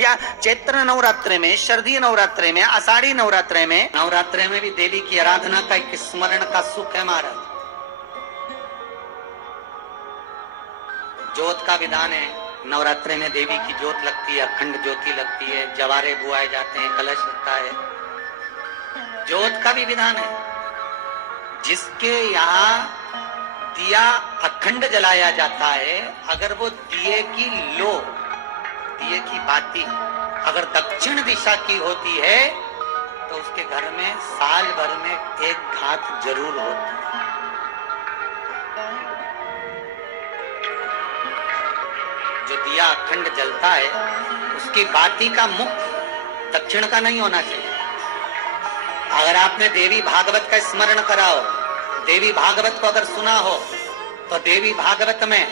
या चैत्र नवरात्रि में, शरदीय नवरात्रि में, आषाढ़ी नवरात्रि में, नवरात्रि में भी देवी की आराधना का एक स्मरण का सुख है महाराज। ज्योत का विधान है, नवरात्रि में देवी की ज्योत लगती है, अखंड ज्योति लगती है, जवारे बुआए जाते हैं, कलश लगता है। ज्योत का भी विधान है, जिसके यहाँ दिया अखंड जलाया जाता है, अगर वो दिए की लो, दिए की बाती अगर दक्षिण दिशा की होती है तो उसके घर में साल भर में एक घात जरूर होती है। जो दिया अखंड जलता है उसकी बाती का मुख दक्षिण का नहीं होना चाहिए। अगर आपने देवी भागवत का स्मरण करा हो, देवी भागवत को अगर सुना हो, तो देवी भागवत में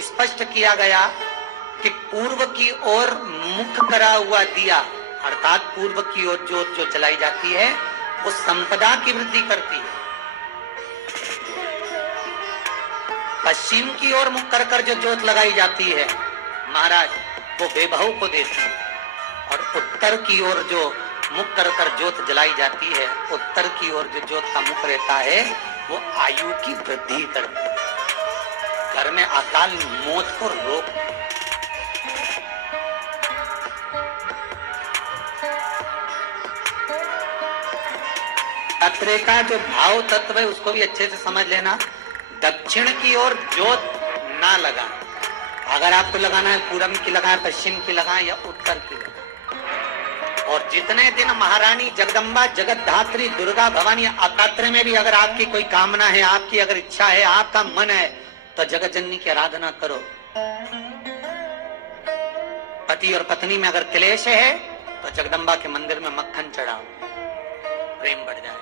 स्पष्ट किया गया कि पूर्व की ओर मुख करा हुआ दिया, अर्थात पूर्व की ओर ज्योत जो जलाई जाती है वो संपदा की वृद्धि करती है। पश्चिम की ओर मुख कर कर जो ज्योत लगाई जाती है महाराज, वो बेबहू को देती है। और उत्तर की ओर जो मुख कर कर ज्योत जलाई जाती है, उत्तर की ओर जो ज्योत का मुख रहता है वो आयु की वृद्धि करती है, घर में अकाल मौत को रोक। नवरात्रि का जो भाव तत्व है उसको भी अच्छे से समझ लेना। दक्षिण की ओर ज्योत ना लगाना, अगर आपको लगाना है पूरब की लगाए, पश्चिम की लगाए या उत्तर की लगाए। और जितने दिन महारानी जगदम्बा, जगत धात्री, दुर्गा भवानी, नवरात्रि में भी अगर आपकी कोई कामना है, आपकी अगर इच्छा है, आपका मन है, तो जगत जननी की आराधना करो। पति और पत्नी में अगर क्लेश है तो जगदम्बा के मंदिर में मक्खन चढ़ाओ, प्रेम बढ़ जाएगा।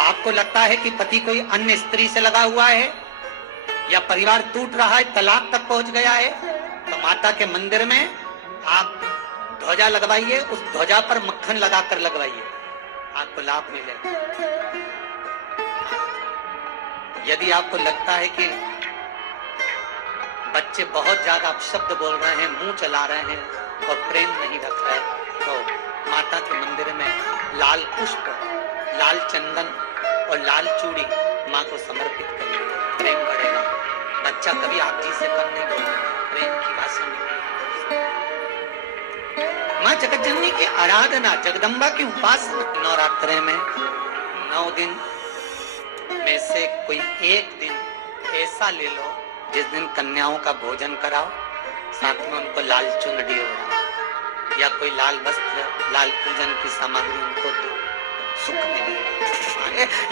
आपको लगता है कि पति कोई अन्य स्त्री से लगा हुआ है या परिवार टूट रहा है, तलाक तक पहुंच गया है, तो माता के मंदिर में आप ध्वजा लगवाइए, उस ध्वजा पर मक्खन लगाकर लगवाइए, आपको लाभ मिलेगा। यदि आपको लगता है कि बच्चे बहुत ज्यादा अपशब्द बोल रहे हैं, मुंह चला रहे हैं और प्रेम नहीं रख रहे, तो माता के मंदिर में लाल पुष्प, लाल चंदन और लाल चूड़ी माँ को समर्पित करिए, प्रेम बढ़ेगा। बच्चा कभी आप जी से कम नहीं बोलेगा, प्रेम की भाषा निकलेगी। माँ जगत जननी की आराधना, जगदम्बा की उपासना। नवरात्रि में 9 दिन में से कोई एक दिन ऐसा ले लो जिस दिन कन्याओं का भोजन कराओ, साथ में उनको लाल चुनरी हो या कोई लाल वस्त्र, लाल पूजन की सामग्री उनको दो, सुख मिलेगा।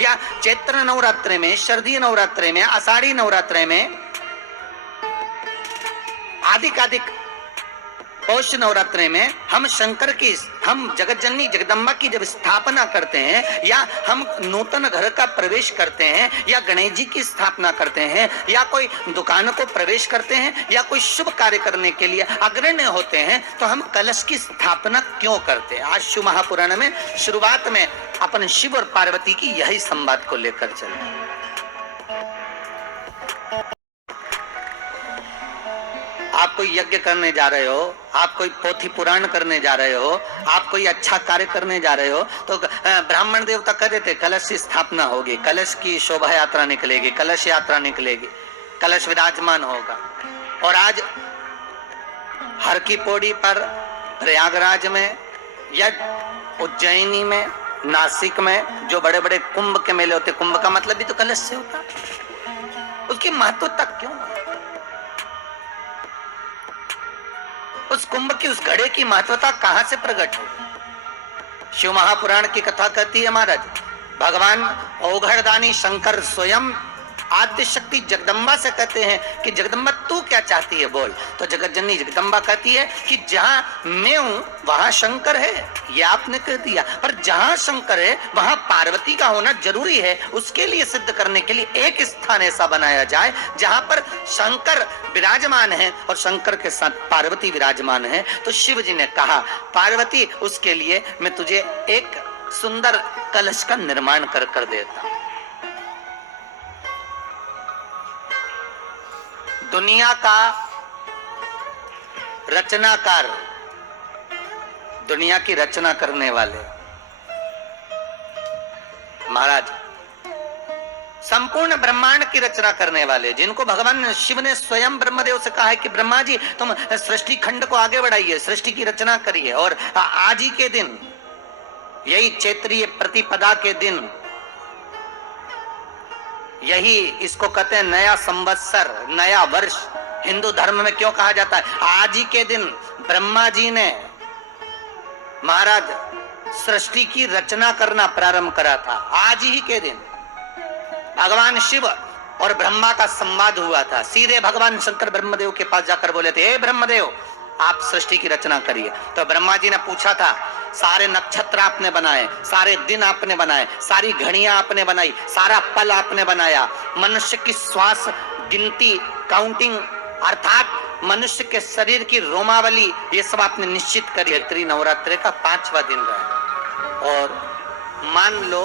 या चैत्र नवरात्रि में, शरदीय नवरात्रि में, आषाढ़ी नवरात्रि में, आदिक पौष नवरात्रि में हम शंकर की, हम जगत जननी जगदम्बा की जब स्थापना करते हैं, या हम नूतन घर का प्रवेश करते हैं, या गणेश जी की स्थापना करते हैं, या कोई दुकान को प्रवेश करते हैं, या कोई शुभ कार्य करने के लिए अग्रण्य होते हैं, तो हम कलश की स्थापना क्यों करते हैं? आज शिव महापुराण में शुरुआत में अपन शिव और पार्वती की यही संवाद को लेकर चले। आप कोई यज्ञ करने जा रहे हो, आप कोई पोथी पुराण करने जा रहे हो, आप कोई अच्छा कार्य करने जा रहे हो, तो ब्राह्मण देवता कह देते कलश की स्थापना होगी, कलश की शोभा यात्रा निकलेगी, कलश यात्रा निकलेगी, कलश विराजमान होगा। और आज हर की पौड़ी पर, प्रयागराज में या उज्जैनी में, नासिक में जो बड़े बड़े कुंभ के मेले होते, कुंभ का मतलब भी तो कलश से होता, उसकी महत्वता क्यों है? उस कुंभ की, उस घड़े की महत्वता कहां से प्रकट हो? शिव महापुराण की कथा कहती है महाराज, भगवान औघड़दानी शंकर स्वयं आद्य शक्ति जगदम्बा से कहते हैं कि जगदम्बा तू क्या चाहती है बोल। तो जगत जननी जगदम्बा कहती है कि जहां मैं हूं वहां शंकर है, ये आपने कह दिया, पर जहां शंकर है वहां पार्वती का होना जरूरी है। उसके लिए सिद्ध करने के लिए एक स्थान ऐसा बनाया जाए जहां पर शंकर विराजमान है और शंकर के साथ पार्वती विराजमान है। तो शिव जी ने कहा, पार्वती उसके लिए मैं तुझे एक सुंदर कलश का निर्माण कर देता हूं। दुनिया का रचनाकार, दुनिया की रचना करने वाले महाराज, संपूर्ण ब्रह्मांड की रचना करने वाले, जिनको भगवान शिव ने स्वयं ब्रह्मदेव से कहा है कि ब्रह्मा जी तुम सृष्टि खंड को आगे बढ़ाइए, सृष्टि की रचना करिए। और आज ही के दिन, यही चैत्रीय प्रतिपदा के दिन, यही इसको कहते हैं नया संवत्सर, नया वर्ष। हिंदू धर्म में क्यों कहा जाता है? आज ही के दिन ब्रह्मा जी ने महाराज सृष्टि की रचना करना प्रारंभ करा था। आज ही के दिन भगवान शिव और ब्रह्मा का संवाद हुआ था। सीधे भगवान शंकर ब्रह्मदेव के पास जाकर बोले थे, हे ब्रह्मदेव आप सृष्टि की रचना करिए। तो ब्रह्मा जी ने पूछा था, सारे नक्षत्र आपने बनाए, सारे दिन आपने बनाए, सारी घड़ियां आपने बनाई, सारा पल आपने बनाया, मनुष्य की श्वास गिनती, काउंटिंग, अर्थात मनुष्य के शरीर की रोमावली, ये सब आपने निश्चित करी। चैत्री नवरात्रि का 5वां दिन रहा। और मान लो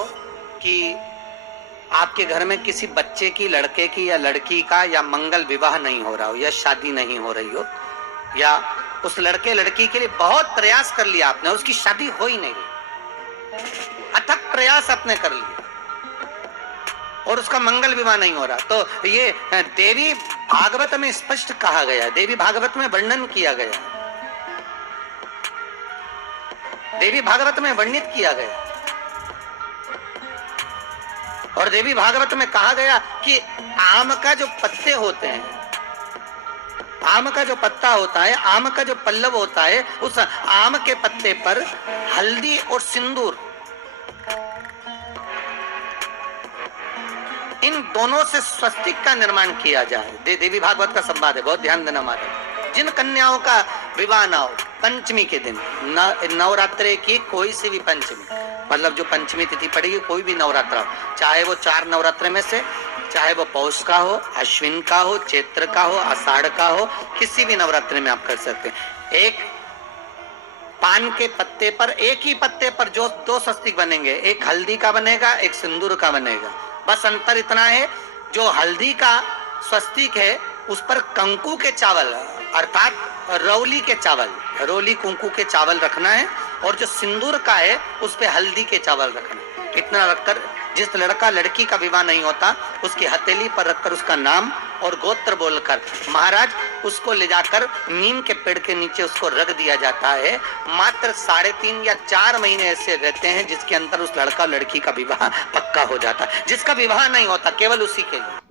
कि आपके घर में किसी बच्चे की, लड़के की या लड़की का या मंगल विवाह नहीं हो रहा हो, या शादी नहीं हो रही हो, या उस लड़के लड़की के लिए बहुत प्रयास कर लिया आपने, उसकी शादी हो ही नहीं रही, अथक प्रयास आपने कर लिया और उसका मंगल विवाह नहीं हो रहा, तो ये देवी भागवत में स्पष्ट कहा गया, देवी भागवत में वर्णन किया गया, देवी भागवत में वर्णित किया गया। और देवी भागवत में कहा गया कि आम का जो पत्ते होते हैं, आम का जो पत्ता होता है, आम का जो पल्लव होता है, उस आम के पत्ते पर हल्दी और सिंदूर, इन दोनों से स्वस्तिक का निर्माण किया जाए। देवी भागवत का संवाद है, बहुत ध्यान देना हमारे। जिन कन्याओं का विवाह ना हो पंचमी के दिन, नवरात्रि की कोई सी भी पंचमी, मतलब जो पंचमी तिथि पड़ेगी, कोई भी नवरात्रा हो, चाहे वो 4 नवरात्रे में से, चाहे वो पौष का हो, अश्विन का हो, चैत्र का हो, आषाढ़ का हो, किसी भी नवरात्रि में आप कर सकते हैं। एक पान के पत्ते पर, एक ही पत्ते पर जो 2 स्वस्तिक बनेंगे, एक हल्दी का बनेगा, एक सिंदूर का बनेगा। बस अंतर इतना है, जो हल्दी का स्वस्तिक है उस पर कंकु के चावल, अर्थात रौली के चावल, रोली कुंकू के चावल रखना है, और जो सिंदूर का है उस पे हल्दी के चावल रखना है। इतना रखकर जिस लड़का लड़की का विवाह नहीं होता, उसकी हथेली पर रखकर उसका नाम और गोत्र बोलकर महाराज उसको ले जाकर नीम के पेड़ के नीचे उसको रख दिया जाता है। मात्र 3.5 या 4 महीने ऐसे रहते हैं जिसके अंदर उस लड़का लड़की का विवाह पक्का हो जाता है। जिसका विवाह नहीं होता केवल उसी के लिए